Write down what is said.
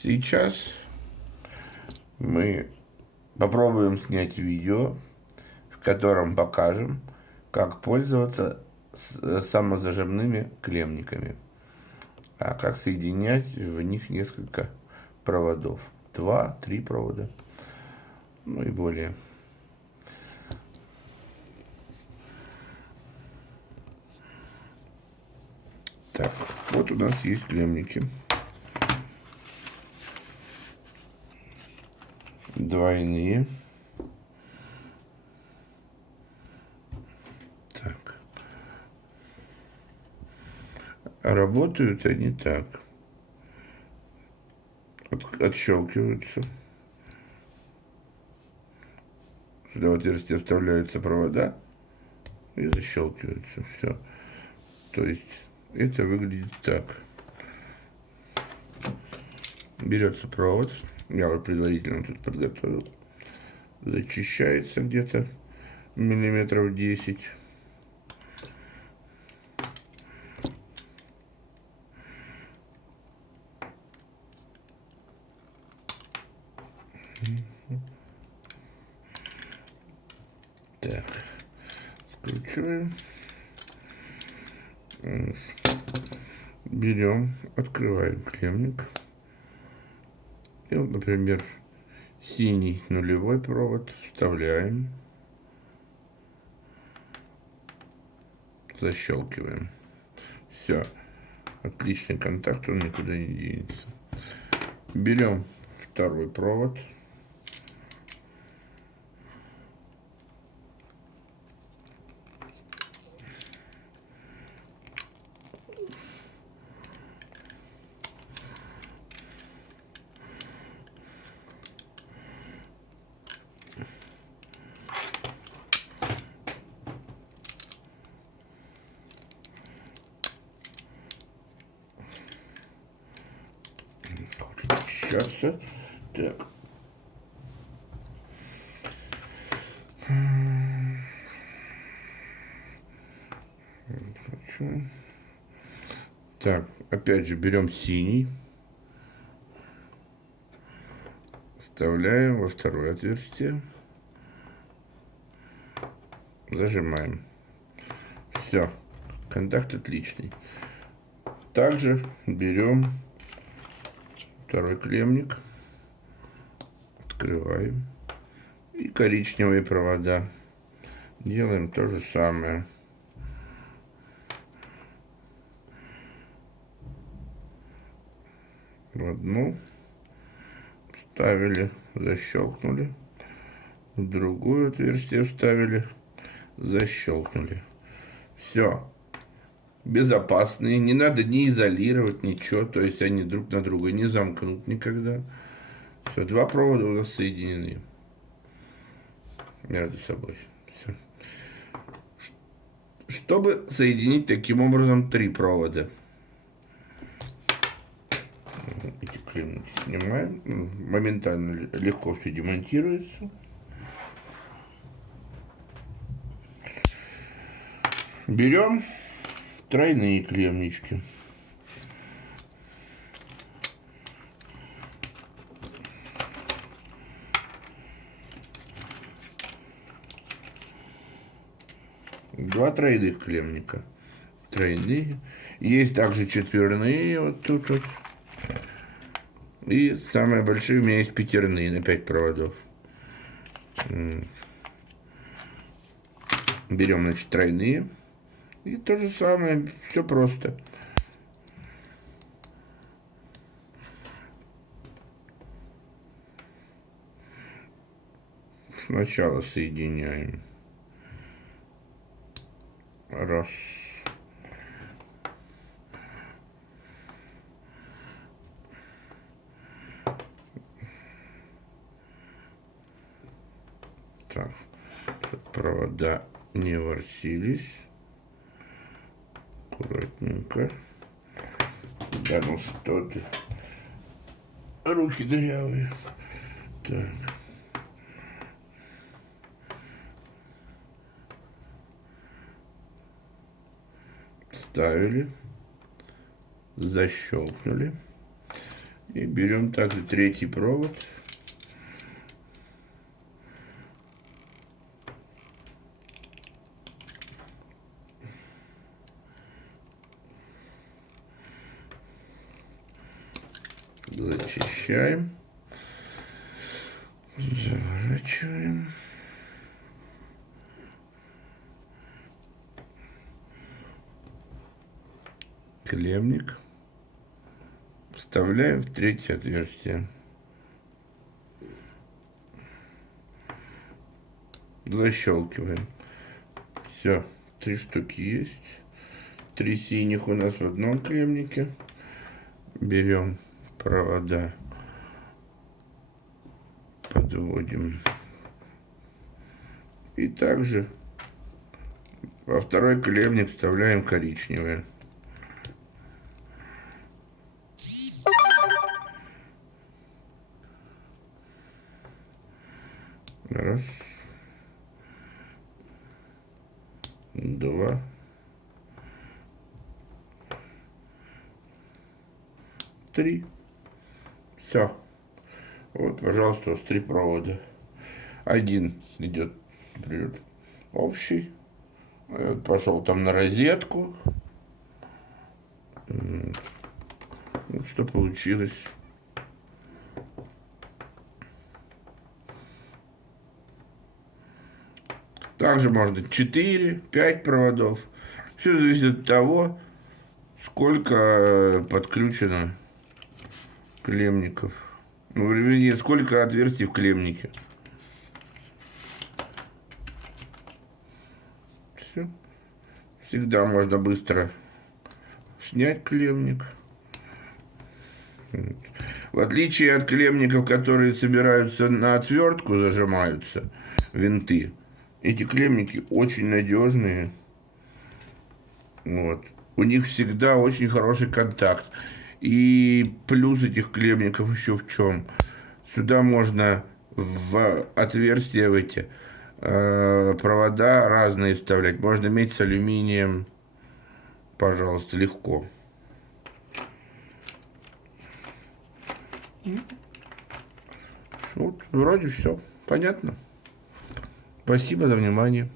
Сейчас мы попробуем снять видео, в котором покажем, как пользоваться самозажимными клеммниками, а как соединять в них несколько проводов. 2-3 провода, ну и более. Так, вот у нас есть клеммники. Двойные. Так. Работают они так. Отщелкиваются. Сюда в отверстие вставляются провода и защелкиваются. Все. То есть это выглядит так. Берется провод. Я вот предварительно тут подготовил. Зачищается где-то миллиметров 10. Так, скручиваем. Берем, открываем клеммник. И вот, например, синий нулевой провод вставляем. Защелкиваем. Все. Отличный контакт, он никуда не денется. Берем второй провод. Сейчас. Так. Так, опять же берем синий. Вставляем во второе отверстие. Зажимаем. Все. Контакт отличный. Также берем второй клеммник. Открываем. И коричневые провода. Делаем то же самое. В одну вставили, защелкнули. В другое отверстие вставили, защелкнули. Все. Безопасные. Не надо ни изолировать, ничего. То есть они друг на друга не замкнут никогда. Все. Два провода у нас соединены между собой. Все. Чтобы соединить таким образом три провода. Эти клеммники снимаем. Моментально легко все демонтируется. Берем тройные клеммнички. Два тройных клеммника. Тройные. Есть также четверные вот тут вот. И самые большие у меня есть пятерные на 5 проводов. Берем, значит, тройные. И то же самое, все просто. Сначала соединяем. Раз. Так, провода не ворсились. Аккуратненько. Да ну что ты. Руки дырявые. Так. Вставили. Защелкнули. И берем также третий провод. Зачищаем. Заворачиваем. Клемник. Вставляем в третье отверстие. Защелкиваем. Все, 3 штуки есть. 3 синих у нас в одном клемнике. Берем провода, подводим. И также во второй клемник вставляем коричневые. Раз. Два. Три. Все. Вот, пожалуйста, у вас 3 провода. Один идет, например, общий. Вот пошел там на розетку. Вот что получилось. Также можно 4-5 проводов. Все зависит от того, сколько подключено клемников. Ну, вернее, сколько отверстий в клемнике. Все. Всегда можно быстро снять клемник. В отличие от клемников, которые собираются на отвертку, зажимаются, винты. Эти клемники очень надежные. Вот. У них всегда очень хороший контакт. И плюс этих клемников еще в чем? Сюда можно в отверстия в эти провода разные вставлять. Можно иметь с алюминием, пожалуйста, легко. Вот, вроде все понятно. Спасибо за внимание.